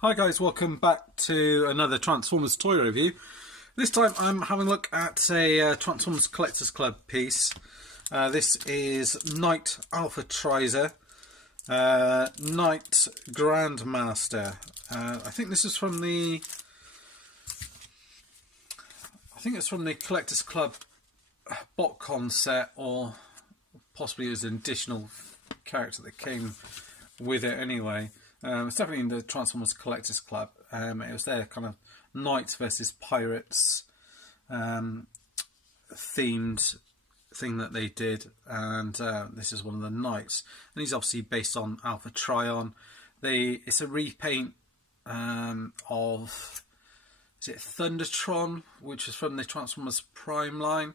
Hi guys, welcome back to another Transformers toy review. This time I'm having a look at a Transformers Collectors Club piece. This is Knight Alpha Trizer, Knight Grandmaster. I think this is from the Collectors Club Botcon set, or possibly it was an additional character that came with it anyway. It's definitely in the Transformers Collectors Club. It was their kind of knights versus pirates themed thing that they did, and this is one of the knights. And he's obviously based on Alpha Trion. It's a repaint of, is it Thundertron, which is from the Transformers Prime line,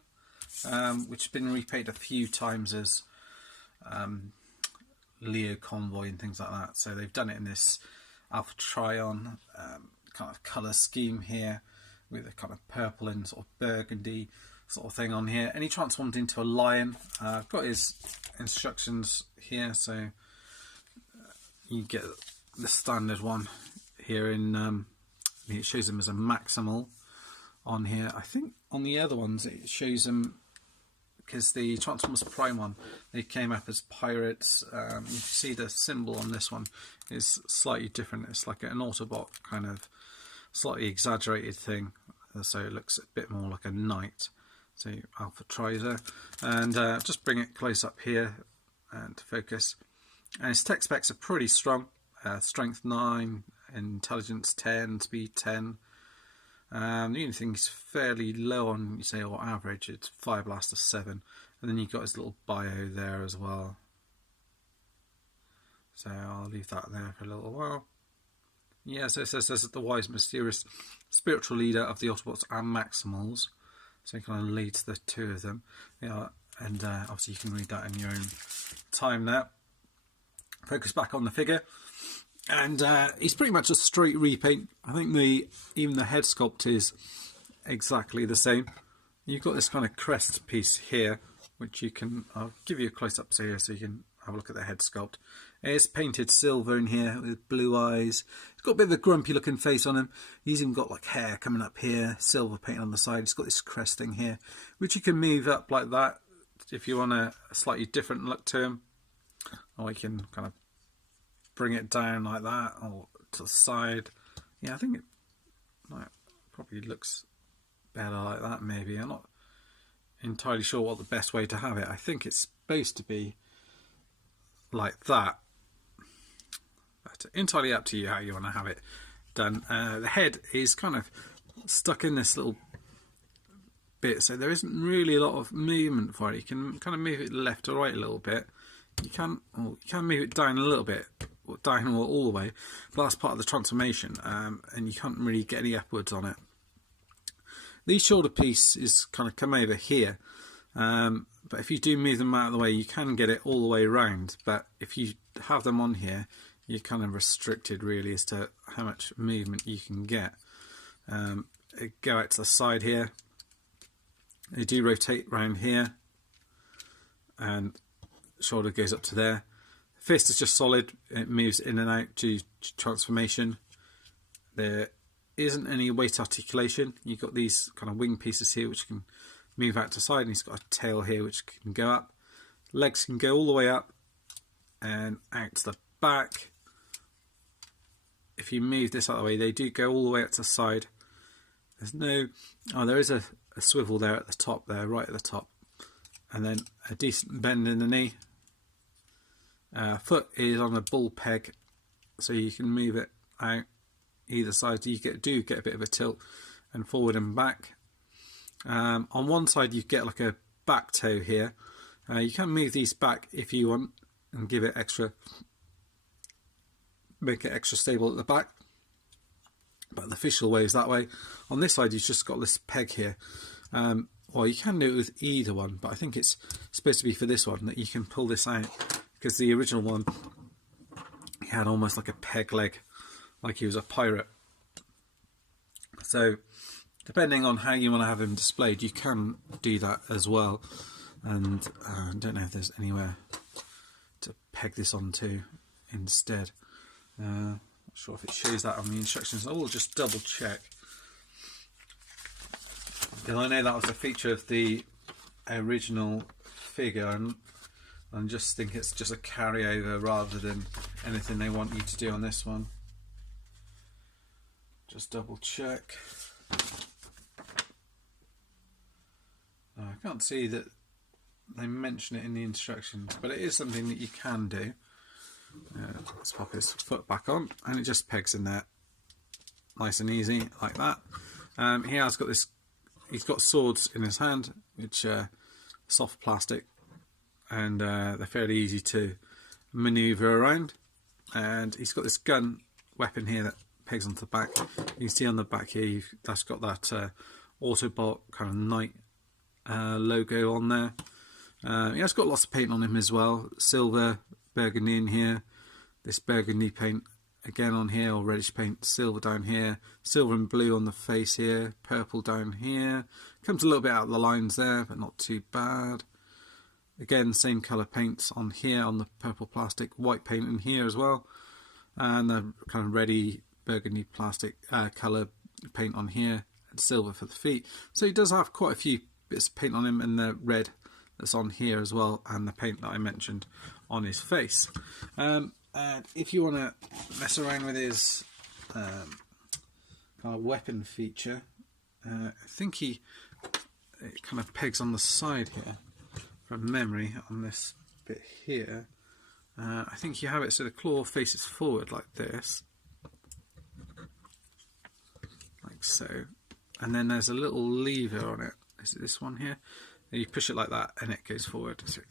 which has been repainted a few times as Leo Convoy and things like that. So they've done it in this Alpha Trion kind of colour scheme here, with a kind of purple and sort of burgundy sort of thing on here. And he transformed into a lion. I've got his instructions here, so you get the standard one here in it shows him as a maximal on here. I think on the other ones it shows him, because the Transformers Prime one, they came up as pirates. You see the symbol on this one is slightly different. It's like an Autobot kind of slightly exaggerated thing, so it looks a bit more like a knight. So Alpha Trizer, and just bring it close up here and focus. And his tech specs are pretty strong. Strength 9, intelligence 10, speed 10. The only thing is fairly low on, you say, or average, it's Fire Blaster 7, and then you've got his little bio there as well. So I'll leave that there for a little while. Yeah, so it says the wise, mysterious, spiritual leader of the Autobots and Maximals. So it kind of leads the two of them. Yeah, and obviously you can read that in your own time there. Focus back on the figure. And he's pretty much a straight repaint. I think even the head sculpt is exactly the same. You've got this kind of crest piece here, which you can, I'll give you a close-up here so you can have a look at the head sculpt. It's painted silver in here with blue eyes. It's got a bit of a grumpy looking face on him. He's even got like hair coming up here, silver paint on the side. He's got this crest thing here, which you can move up like that if you want a slightly different look to him. Or you can kind of bring it down like that, or to the side. Yeah, I think it probably looks better like that maybe. I'm not entirely sure what the best way to have it. I think it's supposed to be like that. But entirely up to you how you want to have it done. The head is kind of stuck in this little bit, so there isn't really a lot of movement for it. You can kind of move it left or right a little bit. You can move it down a little bit, down or all the way, but that's part of the transformation, and you can't really get any upwards on it. The shoulder piece is kind of come over here, but if you do move them out of the way, you can get it all the way around. But if you have them on here, you're kind of restricted really as to how much movement you can get. Go out to the side here. They do rotate around here, and shoulder goes up to there. Fist is just solid. It moves in and out to transformation. There isn't any weight articulation. You've got these kind of wing pieces here which can move out to side, and he's got a tail here which can go up. Legs can go all the way up and out to the back. If you move this out of the way, they do go all the way up to the side. There's no, there is a swivel there at the top there, right at the top, and then a decent bend in the knee. Foot is on a bull peg, so you can move it out either side. You do get a bit of a tilt and forward and back. On one side you get like a back toe here. You can move these back if you want and give it extra, make it extra stable at the back, but the official way is that way. On this side you've just got this peg here. Well, you can do it with either one, but I think it's supposed to be for this one that you can pull this out, because the original one, he had almost like a peg leg, like he was a pirate. So depending on how you want to have him displayed, you can do that as well. And I don't know if there's anywhere to peg this onto instead. Not sure if it shows that on the instructions. I will just double check. Because I know that was a feature of the original figure, and I just think it's just a carryover rather than anything they want you to do on this one. Just double check. I can't see that they mention it in the instructions, but it is something that you can do. Let's pop his foot back on, and it just pegs in there nice and easy like that. He has got this, he's got swords in his hand, which are soft plastic, and they're fairly easy to maneuver around. And he's got this gun weapon here that pegs onto the back. You can see on the back here that's got that Autobot kind of knight logo on there. He has got lots of paint on him as well. Silver, burgundy in here, this burgundy paint again on here, or reddish paint, silver down here, silver and blue on the face here, purple down here. Comes a little bit out of the lines there, but not too bad. Again, same colour paints on here on the purple plastic, white paint in here as well, and the kind of reddy burgundy plastic colour paint on here, and silver for the feet. So he does have quite a few bits of paint on him, and the red that's on here as well, and the paint that I mentioned on his face. And if you want to mess around with his kind of weapon feature, I think it kind of pegs on the side here from memory on this bit here. I think you have it so the claw faces forward like this, like so, and then there's a little lever on it. Is it this one here? And you push it like that and it goes forward. So,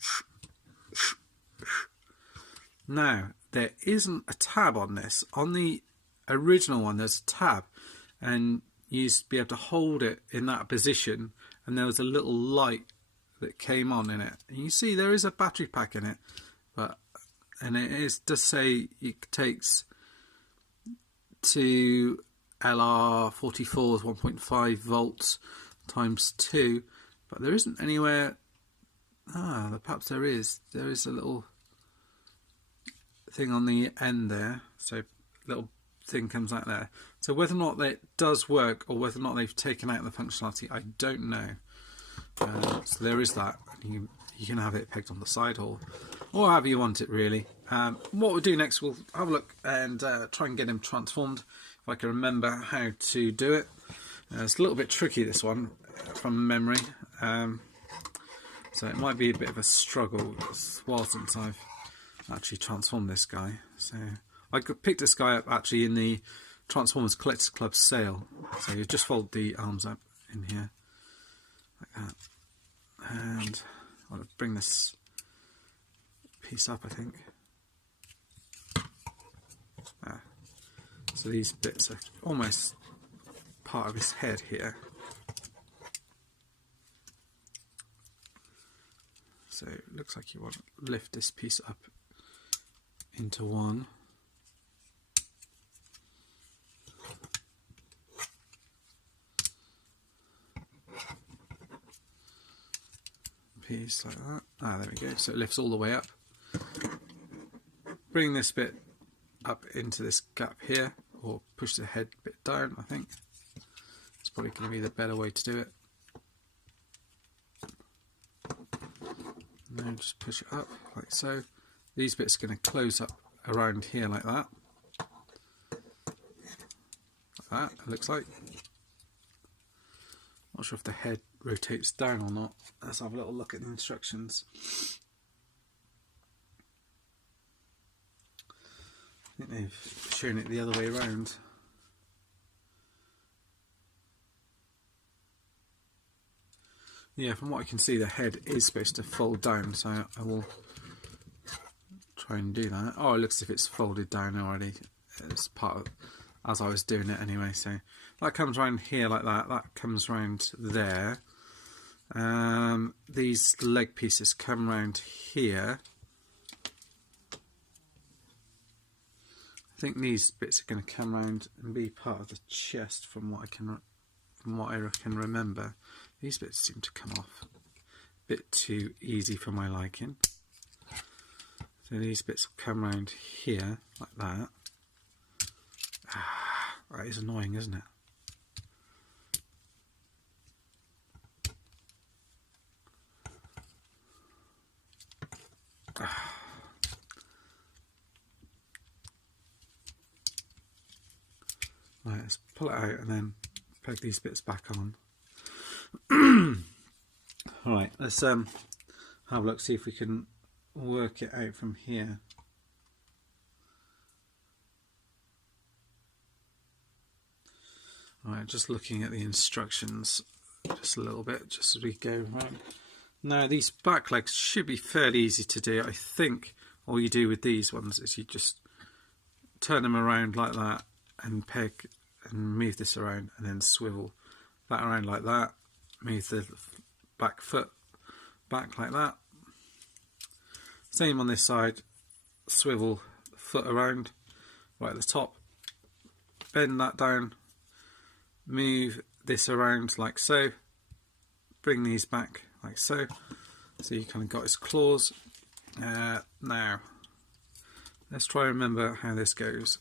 now, there isn't a tab on this. On the original one, there's a tab, and you used to be able to hold it in that position, and there was a little light that came on in it. And you see there is a battery pack in it, and it does say it takes to LR44's 1.5 volts times 2, but there isn't anywhere. Perhaps there is. There is a little thing on the end there, so little thing comes out there. So whether or not that does work, or whether or not they've taken out the functionality, I don't know. So there is that. You can have it pegged on the side, or however you want it really. What we'll do next, we'll have a look and try and get him transformed, if I can remember how to do it. It's a little bit tricky, this one, from memory, so it might be a bit of a struggle. It's a while since I've actually transformed this guy. So I picked this guy up actually in the Transformers Collectors Club sale. So you just fold the arms up in here like that, and I'll bring this piece up, I think. So these bits are almost part of his head here. So it looks like you want to lift this piece up into one. Piece like that. There we go. So it lifts all the way up. Bring this bit up into this gap here, or push the head bit down, I think. It's probably going to be the better way to do it. And then just push it up like so. These bits are going to close up around here like that. Like that, it looks like. Not sure if the head rotates down or not. Let's have a little look at the instructions. I think they've shown it the other way around. Yeah, from what I can see, the head is supposed to fold down, so I will try and do that. Oh, it looks as if it's folded down already. It's part of, as I was doing it anyway. So that comes around here like that. That comes around there. These leg pieces come around here. I think these bits are going to come around and be part of the chest, from what I can remember. These bits seem to come off a bit too easy for my liking. So these bits will come around here like that. That is annoying, isn't it? Right, let's pull it out and then peg these bits back on. Alright, let's have a look, see if we can work it out from here. Alright, just looking at the instructions just a little bit, just as we go around. Now these back legs should be fairly easy to do. I think all you do with these ones is you just turn them around like that and peg and move this around and then swivel that around like that, move the back foot back like that. Same on this side, swivel the foot around right at the top, bend that down, move this around like so, bring these back like so. So you kind of got his claws. Now let's try and remember how this goes.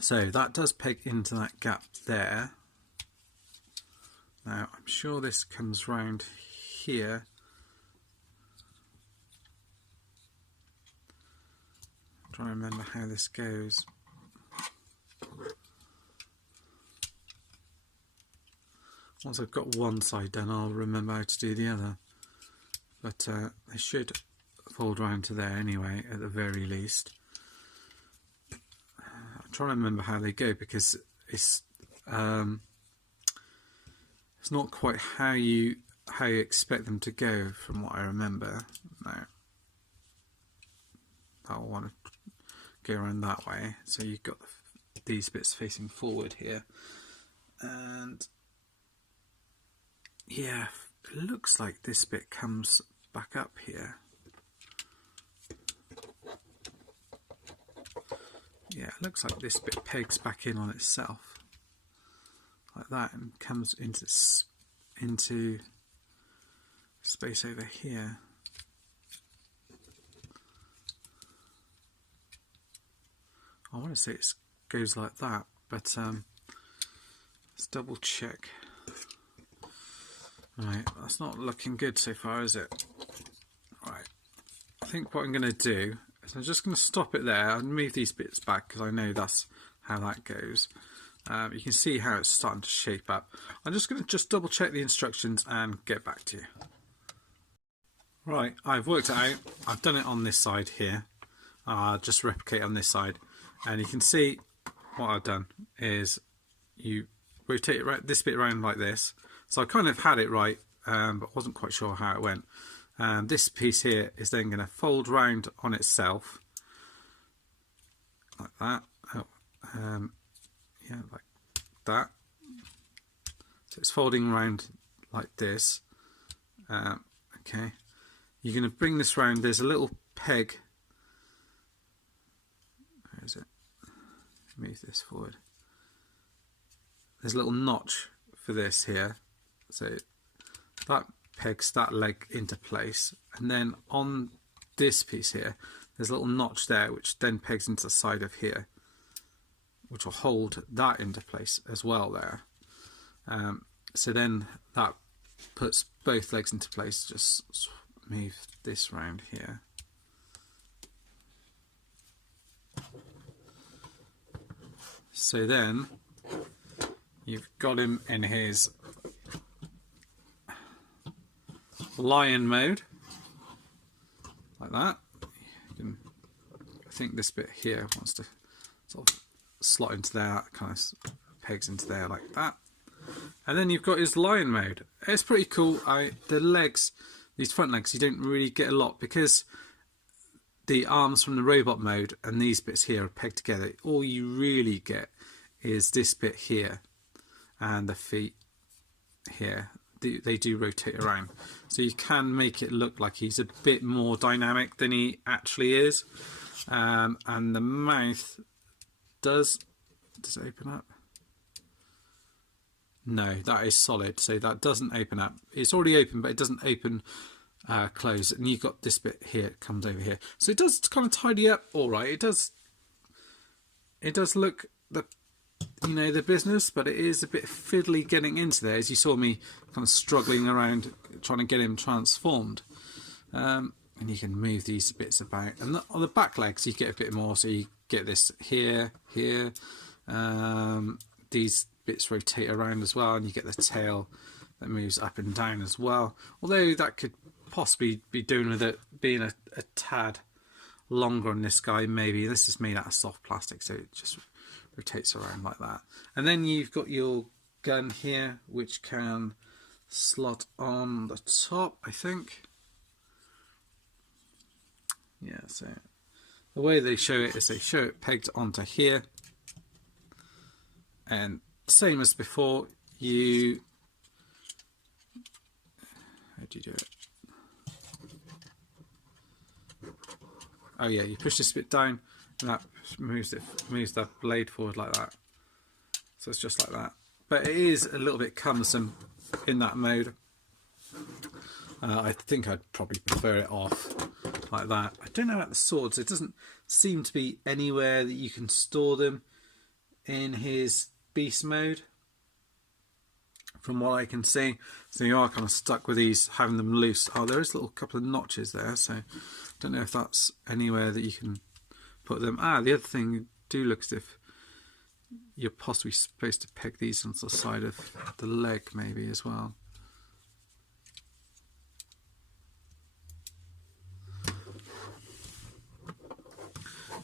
So that does peg into that gap there. Now I'm sure this comes round here. I'm trying to remember how this goes. Once I've got one side done, I'll remember how to do the other. But they should fold round to there anyway, at the very least. I'm trying to remember how they go because it's not quite how you expect them to go from what I remember. Now I'll want to go around that way. So you've got these bits facing forward here, and yeah, it looks like this bit comes back up here. Yeah, it looks like this bit pegs back in on itself like that and comes into space over here. I want to say it goes like that, but let's double check. Right, that's not looking good so far, is it? Right, I think what I'm going to do is I'm just going to stop it there and move these bits back because I know that's how that goes. You can see how it's starting to shape up. I'm just going to double check the instructions and get back to you. Right, I've worked it out. I've done it on this side here. Just replicate on this side, and you can see what I've done is you rotate it this bit around like this. So I kind of had it right, but wasn't quite sure how it went. This piece here is then going to fold round on itself like that. Yeah, like that. So it's folding around like this. Okay, you're going to bring this round. There's a little peg. Where is it? Move this forward. There's a little notch for this here. So that pegs that leg into place, and then on this piece here there's a little notch there which then pegs into the side of here, which will hold that into place as well there. So then that puts both legs into place. Just move this round here. So then you've got him in his lion mode, like that. I think this bit here wants to sort of slot into there, that kind of pegs into there like that. And then you've got his lion mode. It's pretty cool. The legs, these front legs, you don't really get a lot because the arms from the robot mode and these bits here are pegged together. All you really get is this bit here and the feet here. They do rotate around, so you can make it look like he's a bit more dynamic than he actually is. And the mouth does it open up? No, that is solid, so that doesn't open up. It's already open, but it doesn't open close. And you've got this bit here, it comes over here, so it does kind of tidy up all right. It does, it does look the business, but it is a bit fiddly getting into there, as you saw me kind of struggling around trying to get him transformed. And you can move these bits about, and on the back legs you get a bit more, so you get this here. These bits rotate around as well, and you get the tail that moves up and down as well, although that could possibly be doing with it being a tad longer on this guy. Maybe this is made out of soft plastic, so it just rotates around like that. And then you've got your gun here, which can slot on the top, I think. Yeah, so the way they show it is they show it pegged onto here, and same as before, how do you do it? Oh yeah, you push this bit down and that moves that blade forward like that. So it's just like that. But it is a little bit cumbersome in that mode. I think I'd probably prefer it off like that. I don't know about the swords. It doesn't seem to be anywhere that you can store them in his beast mode, from what I can see. So you are kind of stuck with these, having them loose. Oh, there is a little couple of notches there, so I don't know if that's anywhere that you can put them. The other thing, you do look as if you're possibly supposed to peg these onto the side of the leg maybe as well.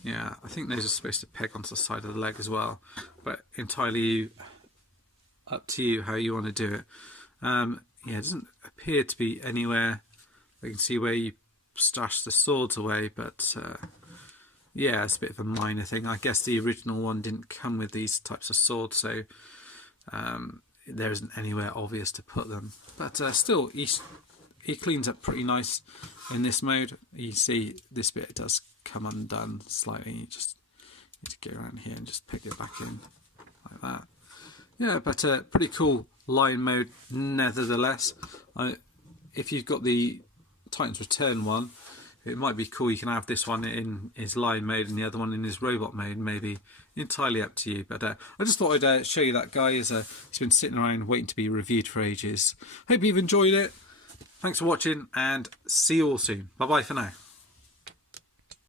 Yeah, I think those are supposed to peg onto the side of the leg as well, but entirely up to you how you want to do it. Yeah, it doesn't appear to be anywhere you can see where you stash the swords away, but yeah, it's a bit of a minor thing. I guess the original one didn't come with these types of swords, so there isn't anywhere obvious to put them. But still, he cleans up pretty nice in this mode. You see this bit does come undone slightly. You just need to get around here and just pick it back in like that. Yeah, but pretty cool line mode nevertheless. If you've got the Titan's Return one, it might be cool. You can have this one in his line mode and the other one in his robot mode, maybe. Entirely up to you. But I just thought I'd show you that guy. He's been sitting around waiting to be reviewed for ages. Hope you've enjoyed it. Thanks for watching, and see you all soon. Bye bye for now.